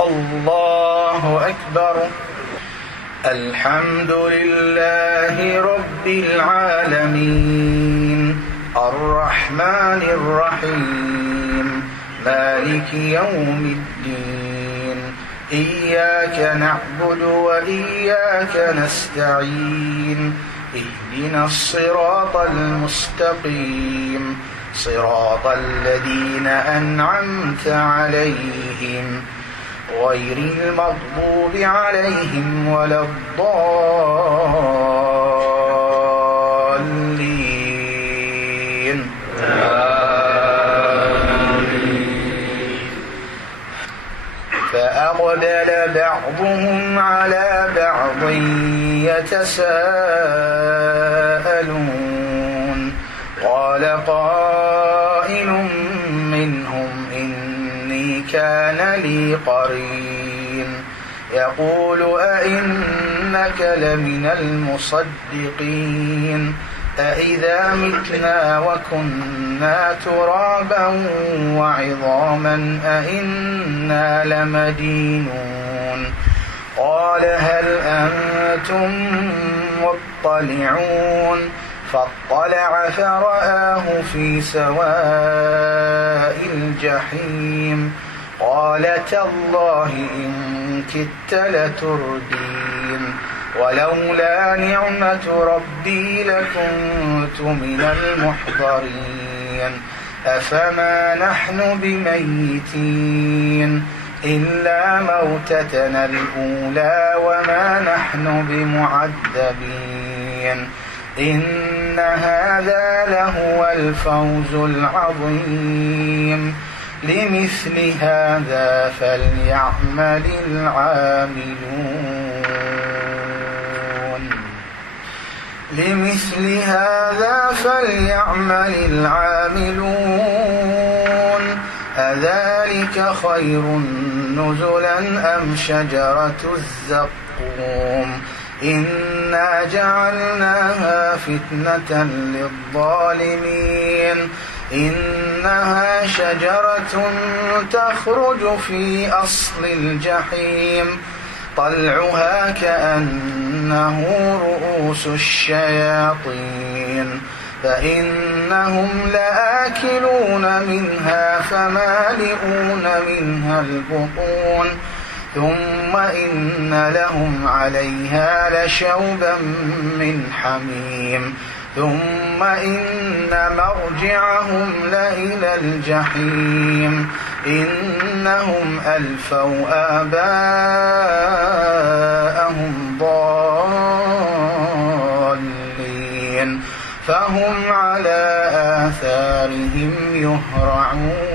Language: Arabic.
الله أكبر. الحمد لله رب العالمين الرحمن الرحيم مالك يوم الدين إياك نعبد وإياك نستعين اهدنا الصراط المستقيم صراط الذين أنعمت عليهم غير المغضوب عليهم ولا الضالين. فأقبل بعضهم على بعض يتساءلون قال قائل منهم إني كان لي قرين يقول أئنك لمن المصدقين أإذا متنا وكنا ترابا وعظاما أئنا لمدينون قال هل أنتم مطلعون فاطلع فرآه في سواء الجحيم قال تالله إن كدت لتردين ولولا نعمة ربي لكنت من المحضرين أفما نحن بميتين إلا موتتنا الأولى وما نحن بمعذبين إن هذا لهو الفوز العظيم لمثل هذا فليعمل العاملون أذلك خير نزلا أم شجرة الزقوم إنا جعلناها فتنة للظالمين إنها شجرة تخرج في أصل الجحيم طلعها كأنه رؤوس الشياطين فإنهم لآكلون منها فمالئون منها البطون ثم إن لهم عليها لشوبا من حميم ثم إن مرجعهم لإلى الجحيم إنهم ألفوا آباءهم ضالين فهم على آثارهم يهرعون.